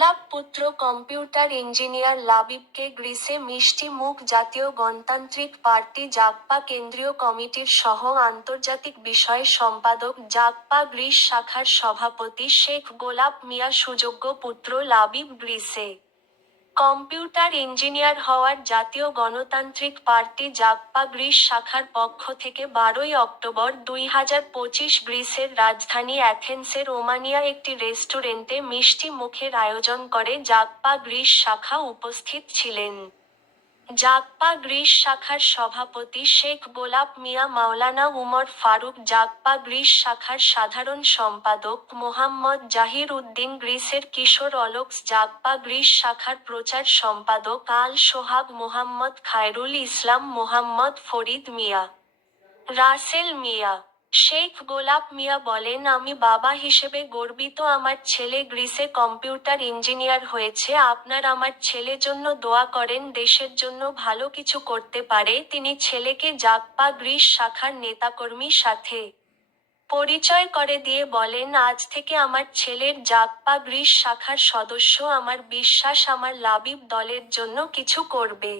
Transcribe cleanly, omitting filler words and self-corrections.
গোলাপ পুত্র computer engineer লাবিবকে গ্রিসে মিষ্টি মুখ জাতীয় গণতান্ত্রিক পার্টি জাগপা কেন্দ্রীয় কমিটির সহ আন্তর্জাতিক বিষয় সম্পাদক জাগপা গ্রিস শাখার সভাপতি শেখ গোলাপ মিয়া সুযোগ্য পুত্র লাবিব গ্রিসে কম্পিউটার ইঞ্জিনিয়ার হওয়ার জাতীয় গণতান্ত্রিক পার্টি জাগপা গ্রিস শাখার পক্ষ থেকে 12ই অক্টোবর 2025 গ্রিসের রাজধানী অ্যাথেন্সের ওমানিয়া একটি রেস্টুরেন্টে মিষ্টি মুখের আয়োজন করে জাগপা গ্রিস শাখা উপস্থিত ছিলেন। জাগপা গ্রিস শাখার সভাপতি শেখ গোলাপ মিয়া মাওলানা উমর ফারুক জাগপা গ্রিস শাখার সাধারণ সম্পাদক মোহাম্মদ জাহির উদ্দিন গ্রিসের কিশোর অলক্স জাগপা গ্রিস শাখার প্রচার সম্পাদক আল সোহাগ মোহাম্মদ খায়রুল ইসলাম মোহাম্মদ ফরিদ মিয়া রাসেল মিয়া শেখ গোলাপ মিয়া বলেন, আমি বাবা হিসেবে গর্বিত আমার ছেলে গ্রিসে কম্পিউটার ইঞ্জিনিয়ার হয়েছে। আপনার আমার ছেলে জন্য দোয়া করেন, দেশের জন্য ভালো কিছু করতে পারে। তিনি ছেলেকে জাগপা গ্রিস শাখার নেতাকর্মী সাথে পরিচয় করে দিয়ে বলেন, আজ থেকে আমার ছেলের জাগপা গ্রিস শাখার সদস্য। আমার বিশ্বাস আমার লাবিব দলের জন্য কিছু করবে।